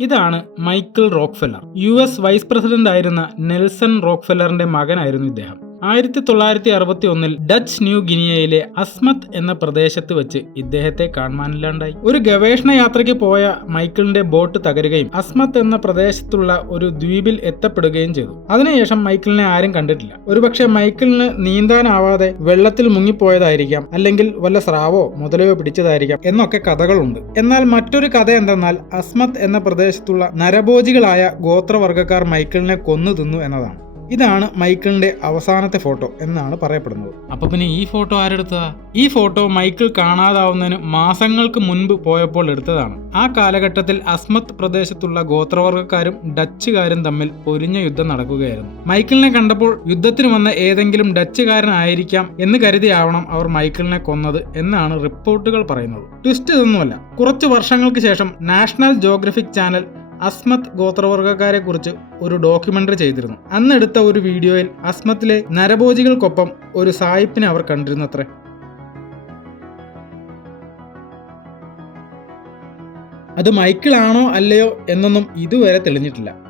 ഇതാണ് Michael Rockefeller. US vice president ആയിരുന്ന Nelson റോക്ക്ഫെല്ലറിന്റെ മകനായിരുന്നു ഇദ്ദേഹം. 1961 ഡച്ച് ന്യൂ ഗിനിയയിലെ അസ്മത്ത് എന്ന പ്രദേശത്ത് വെച്ച് ഇദ്ദേഹത്തെ കാണാനില്ലാണ്ടായി. ഒരു ഗവേഷണ യാത്രയ്ക്ക് പോയ മൈക്കിളിന്റെ ബോട്ട് തകരുകയും അസ്മത്ത് എന്ന പ്രദേശത്തുള്ള ഒരു ദ്വീപിൽ എത്തപ്പെടുകയും ചെയ്തു. അതിനുശേഷം മൈക്കിളിനെ ആരും കണ്ടിട്ടില്ല. ഒരുപക്ഷെ മൈക്കിളിന് നീന്താനാവാതെ വെള്ളത്തിൽ മുങ്ങിപ്പോയതായിരിക്കാം, അല്ലെങ്കിൽ വല്ല സ്രാവോ മുതലയോ പിടിച്ചതായിരിക്കാം എന്നൊക്കെ കഥകളുണ്ട്. എന്നാൽ മറ്റൊരു കഥ എന്തെന്നാൽ അസ്മത്ത് എന്ന പ്രദേശത്തുള്ള നരഭോജികളായ ഗോത്രവർഗ്ഗക്കാർ മൈക്കിളിനെ കൊന്നു തിന്നു എന്നതാണ്. ഇതാണ് മൈക്കിളിന്റെ അവസാനത്തെ ഫോട്ടോ എന്നാണ് പറയപ്പെടുന്നത്. അപ്പൊ പിന്നെ ഈ ഫോട്ടോ ആരെടുത്തതാ? ഈ ഫോട്ടോ മൈക്കിൾ കാണാതാവുന്നതിന് മാസങ്ങൾക്ക് മുൻപ് പോയപ്പോൾ എടുത്തതാണ്. ആ കാലഘട്ടത്തിൽ അസ്മത്ത് പ്രദേശത്തുള്ള ഗോത്രവർഗ്ഗക്കാരും ഡച്ചുകാരും തമ്മിൽ പൊരിഞ്ഞ യുദ്ധം നടക്കുകയായിരുന്നു. മൈക്കിളിനെ കണ്ടപ്പോൾ യുദ്ധത്തിന് വന്ന ഏതെങ്കിലും ഡച്ചുകാരനായിരിക്കാം എന്ന് കരുതിയാവണം അവർ മൈക്കിളിനെ കൊന്നത് എന്നാണ് റിപ്പോർട്ടുകൾ പറയുന്നത്. ട്വിസ്റ്റ് ഇതൊന്നുമല്ല. കുറച്ച് വർഷങ്ങൾക്ക് ശേഷം നാഷണൽ ജോഗ്രഫിക് ചാനൽ അസ്മത്ത് ഗോത്രവർഗ്ഗക്കാരെ കുറിച്ച് ഒരു ഡോക്യുമെന്ററി ചെയ്തിരുന്നു. അന്നെടുത്ത ഒരു വീഡിയോയിൽ അസ്മത്തിലെ നരഭോജികൾക്കൊപ്പം ഒരു സായിപ്പിനെ അവർ കണ്ടിരുന്നത്രേ. അത് മൈക്കിൾ ആണോ അല്ലയോ എന്നൊന്നും ഇതുവരെ തെളിഞ്ഞിട്ടില്ല.